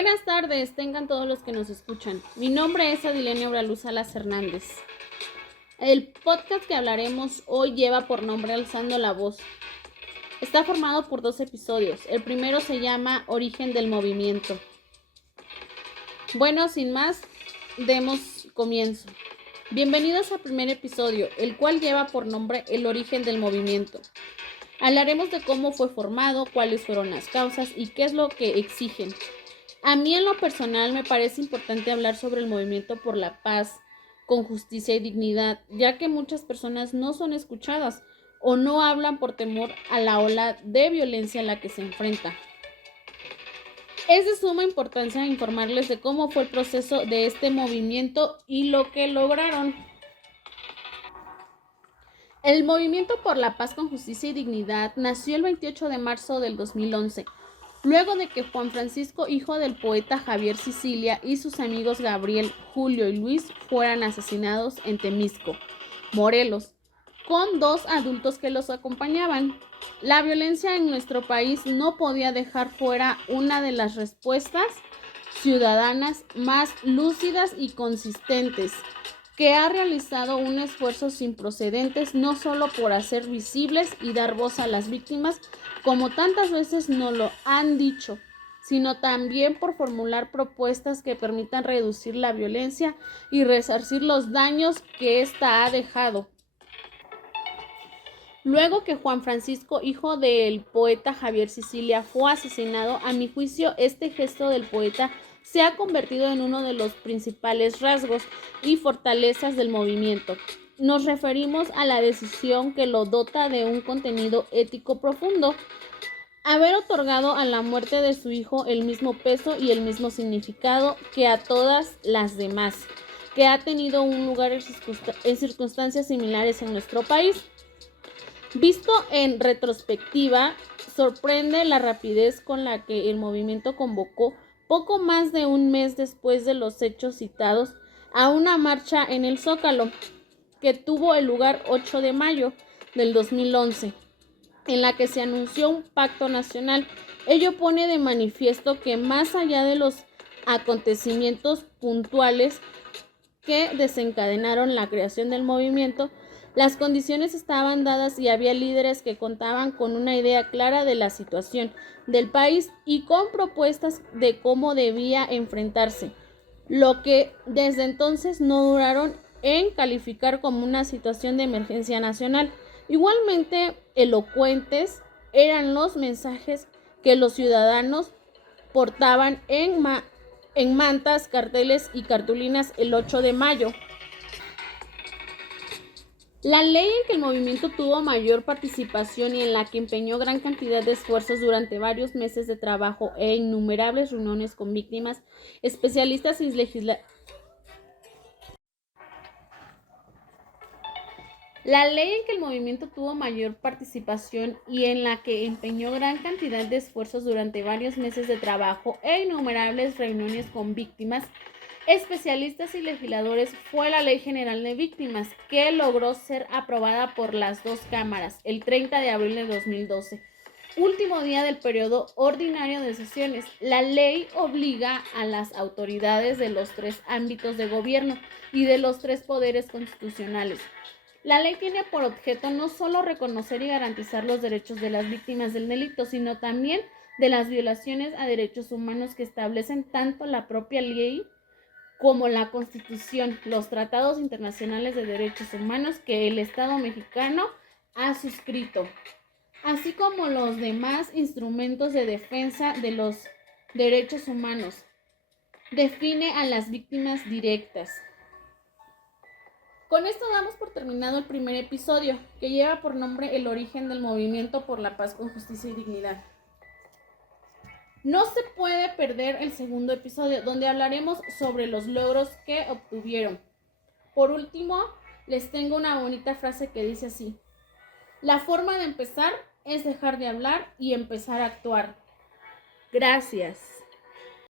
Buenas tardes, tengan todos los que nos escuchan. Mi nombre es Adilenia Auraluz Salas Hernández. El podcast que hablaremos hoy lleva por nombre Alzando la Voz. Está formado por 2 episodios. El primero se llama Origen del Movimiento. Bueno, sin más, demos comienzo. Bienvenidos al primer episodio, el cual lleva por nombre El origen del movimiento. Hablaremos de cómo fue formado, cuáles fueron las causas y qué es lo que exigen. A mí en lo personal me parece importante hablar sobre el movimiento por la paz, con justicia y dignidad, ya que muchas personas no son escuchadas o no hablan por temor a la ola de violencia a la que se enfrenta. Es de suma importancia informarles de cómo fue el proceso de este movimiento y lo que lograron. El Movimiento por la Paz con Justicia y Dignidad nació el 28 de marzo del 2011, luego de que Juan Francisco, hijo del poeta Javier Sicilia, y sus amigos Gabriel, Julio y Luis fueran asesinados en Temisco, Morelos, con 2 adultos que los acompañaban. La violencia en nuestro país no podía dejar fuera una de las respuestas ciudadanas más lúcidas y consistentes, que ha realizado un esfuerzo sin precedentes no solo por hacer visibles y dar voz a las víctimas, como tantas veces nos lo han dicho, sino también por formular propuestas que permitan reducir la violencia y resarcir los daños que ésta ha dejado. Luego que Juan Francisco, hijo del poeta Javier Sicilia, fue asesinado, a mi juicio, este gesto del poeta se ha convertido en uno de los principales rasgos y fortalezas del movimiento. Nos referimos a la decisión que lo dota de un contenido ético profundo, haber otorgado a la muerte de su hijo el mismo peso y el mismo significado que a todas las demás, que ha tenido un lugar en circunstancias similares en nuestro país. Visto en retrospectiva, sorprende la rapidez con la que el movimiento convocó, poco más de un mes después de los hechos citados, a una marcha en el Zócalo, que tuvo el lugar 8 de mayo del 2011, en la que se anunció un pacto nacional. Ello pone de manifiesto que más allá de los acontecimientos puntuales que desencadenaron la creación del movimiento, las condiciones estaban dadas y había líderes que contaban con una idea clara de la situación del país y con propuestas de cómo debía enfrentarse, lo que desde entonces no duraron en calificar como una situación de emergencia nacional. Igualmente elocuentes eran los mensajes que los ciudadanos portaban en mantas, carteles y cartulinas el 8 de mayo. La ley en que el movimiento tuvo mayor participación y en la que empeñó gran cantidad de esfuerzos durante varios meses de trabajo e innumerables reuniones con víctimas, especialistas y La ley en que el movimiento tuvo mayor participación y en la que empeñó gran cantidad de esfuerzos durante varios meses de trabajo e innumerables reuniones con víctimas, especialistas y legisladores fue la Ley General de Víctimas, que logró ser aprobada por las 2 cámaras el 30 de abril de 2012, último día del periodo ordinario de sesiones. La ley obliga a las autoridades de los 3 ámbitos de gobierno y de los 3 poderes constitucionales. La ley tiene por objeto no solo reconocer y garantizar los derechos de las víctimas del delito, sino también de las violaciones a derechos humanos que establecen tanto la propia ley como la Constitución, los tratados internacionales de derechos humanos que el Estado mexicano ha suscrito, así como los demás instrumentos de defensa de los derechos humanos. Define a las víctimas directas. Con esto damos por terminado el primer episodio, que lleva por nombre El origen del movimiento por la paz con justicia y dignidad. No se puede perder el segundo episodio, donde hablaremos sobre los logros que obtuvieron. Por último, les tengo una bonita frase que dice así: la forma de empezar es dejar de hablar y empezar a actuar. Gracias.